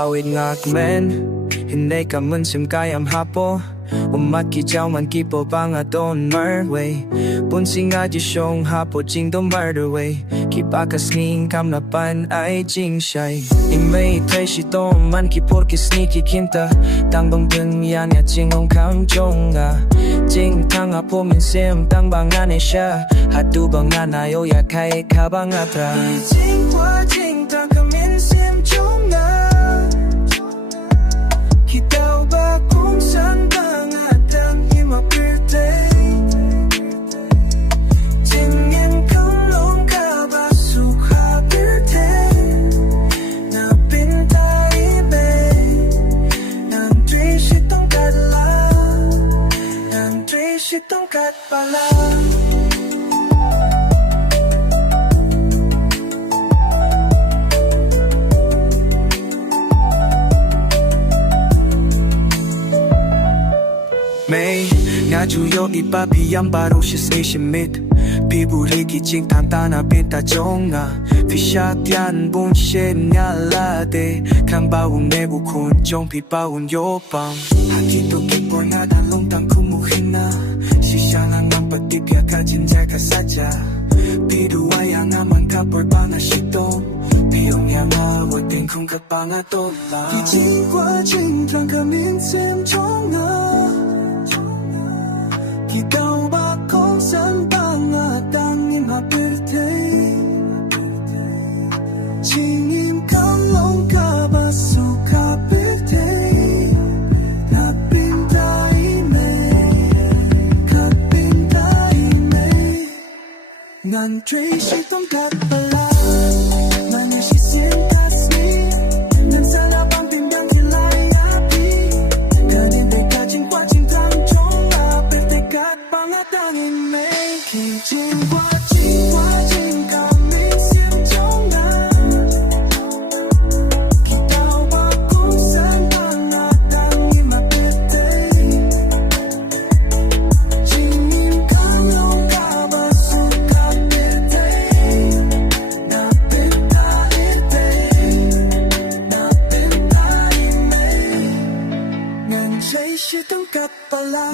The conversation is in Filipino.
bawit ngak men Hinay ka mun sim kayam hapo Umat ki chao man ki po bang a don mer way Bunsi nga di shong hapo jing do murder way Ki pa ka sning kam na pan ay jing shai In mei tay shi tong man ki por ki sneaky kinta Tang bang dun yan ya jing ong kam jong a Jing tang a po min sim tang bang ane sha Hatu bang anayo ya kai ka bang atra Jing wa jing tang ka min sim jong a Kita ba kung saan bang atang imapirte Tingin kang long ka ba sukha pirte Na BYNTA I MEI Nang tui sitong katla Nang tui sitong katpala Mei, nga juyo iba piyang baro siya smishimit Pibuli kijing tanta na BYNTA jonga Fisha tian bun shen nga lade Kan bawang nebu kun jong pi bawang yopang Hati to kipor nga dalong tang kumuhin na Sisya lang ang patipya ka jinja ka saja Piduaya nga man kapor pa na shito Piyong nga mawating kung kapangatola Kijing kwa jing trang kaming sim jonga Ikaw ba kung saan bang atang imapirte Jingin kang long ka ba suka pirte Na BYNTA I MEI Ka BYNTA I MEI Ngan tui sitong katpala Mana si sin Khasi Ngan sana bang timbang kilay api Ganyan de kajing kwa jing tang chong Kat pangatang I MEI Kijing kwa jing kaming sim jonga Kitaw ba kung saan bang atang imapirte Jingin kang long ka ba suka pirte Na BYNTA I MEI Na BYNTA I MEI Ngan jay sitong katpala